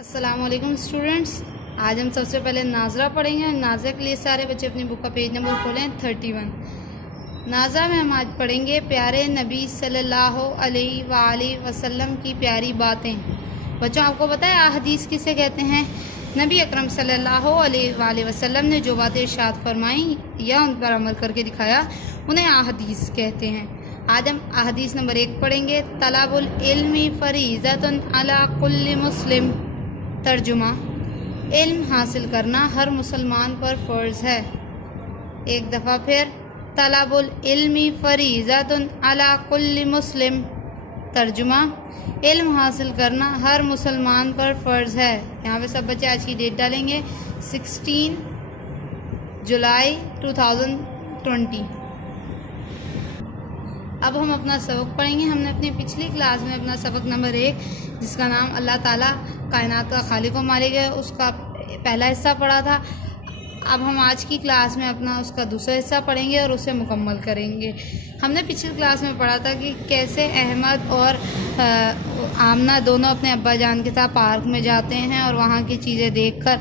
अस्सलाम वालेकुम स्टूडेंट्स। आज हम सबसे पहले नाजरा पढ़ेंगे। नाजरा के लिए सारे बच्चे अपनी बुक का पेज नंबर खोलें 31। नाजरा में हम आज पढ़ेंगे प्यारे नबी सल्लल्लाहु अलैहि वसल्लम की प्यारी बातें। बच्चों, आपको पता है अहदीस किसे कहते हैं? नबी अकरम सल्लल्लाहु अलैहि वसल्लम ने जो बातें इरशाद फरमाई या उन पर अमल करके दिखाया उन्हें अहदीस कहते हैं। आज हम अहदीस नंबर 1 पढ़ेंगे। तलबुल इल्मी फरीज़तुन अला कुल्ली मुस्लिम। तर्जुमा, इल्म हासिल करना हर मुसलमान पर फ़र्ज़ है। एक दफ़ा फिर, तलबुल इल्मी फरीज़तुन अला कुल्ली मुस्लिम। तर्जुमा, इल्म हासिल करना हर मुसलमान पर फ़र्ज़ है। यहाँ पे सब बच्चे आज की डेट डालेंगे 16 जुलाई 2020। अब हम अपना सबक पढ़ेंगे। हमने अपनी पिछली क्लास में अपना सबक नंबर 1, जिसका नाम अल्लाह ताला कायनात का खालिक व मालिक है, उसका पहला हिस्सा पढ़ा था। अब हम आज की क्लास में अपना उसका दूसरा हिस्सा पढ़ेंगे और उसे मुकम्मल करेंगे। हमने पिछली क्लास में पढ़ा था कि कैसे अहमद और आमना दोनों अपने अब्बा जान के साथ पार्क में जाते हैं और वहाँ की चीज़ें देखकर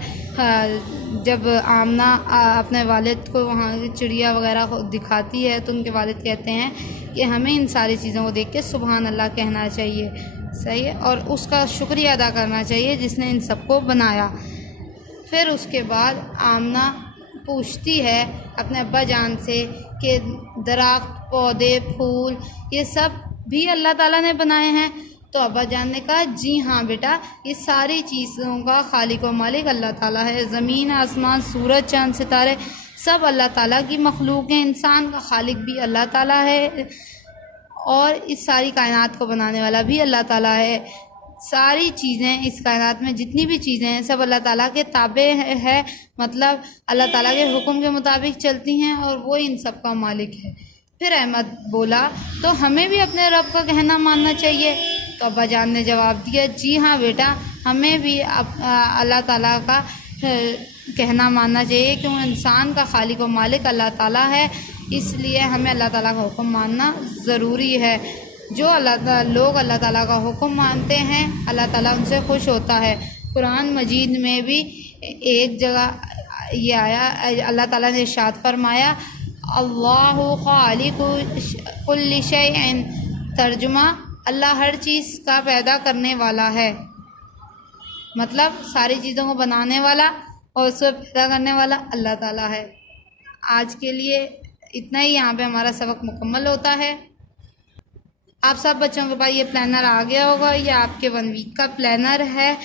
जब आमना अपने वालिद को वहाँ की चिड़िया वगैरह दिखाती है तो उनके वालिद कहते हैं कि हमें इन सारी चीज़ों को देख के सुभान अल्लाह कहना चाहिए। सही है, और उसका शुक्रिया अदा करना चाहिए जिसने इन सबको बनाया। फिर उसके बाद आमना पूछती है अपने अब्बा जान से कि दरख्त, पौधे, फूल ये सब भी अल्लाह ताला ने बनाए हैं? तो अब्बा जान ने कहा जी हाँ बेटा, ये सारी चीज़ों का खालिक व मालिक अल्लाह ताला है। ज़मीन, आसमान, सूरज, चाँद, सितारे सब अल्लाह ताला की मखलूक हैं। इंसान का खालिक भी अल्लाह ताला है और इस सारी कायनात को बनाने वाला भी अल्लाह ताला है। सारी चीज़ें इस कायनात में जितनी भी चीज़ें हैं सब अल्लाह ताला के ताबे है, मतलब अल्लाह ताला के हुक्म के मुताबिक चलती हैं और वो इन सब का मालिक है। फिर अहमद बोला तो हमें भी अपने रब का कहना मानना चाहिए? तो अब्बा जान ने जवाब दिया जी हाँ बेटा, हमें भी अल्लाह ताला का कहना मानना चाहिए क्योंकि इंसान का खालिक व मालिक अल्लाह ताला है, इसलिए हमें अल्लाह ताला का हुक्म मानना ज़रूरी है। जो लोग अल्लाह ताला का हुक्म मानते हैं अल्लाह ताला उनसे खुश होता है। कुरान मजीद में भी एक जगह ये आया, अल्लाह ताला ने इरशाद फरमाया अल्लाहु खालिकु कुल्ली शैइन। तर्जुमा, अल्लाह हर चीज़ का पैदा करने वाला है, मतलब सारी चीज़ों को बनाने वाला और उसे पैदा करने वाला अल्लाह ताला है। आज के लिए इतना ही, यहाँ पे हमारा सबक मुकम्मल होता है। आप सब बच्चों के पास ये प्लानर आ गया होगा। ये आपके 1 वीक का प्लानर है।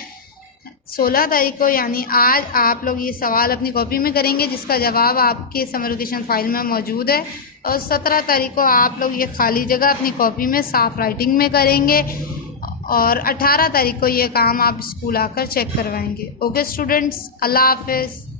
16 तारीख को यानी आज आप लोग ये सवाल अपनी कॉपी में करेंगे जिसका जवाब आपके समर वेकेशन फाइल में मौजूद है, और 17 तारीख को आप लोग ये खाली जगह अपनी कॉपी में साफ राइटिंग में करेंगे और 18 तारीख को ये काम आप स्कूल आकर चेक करवाएंगे। ओके स्टूडेंट्स, अल्लाह हाफिज़।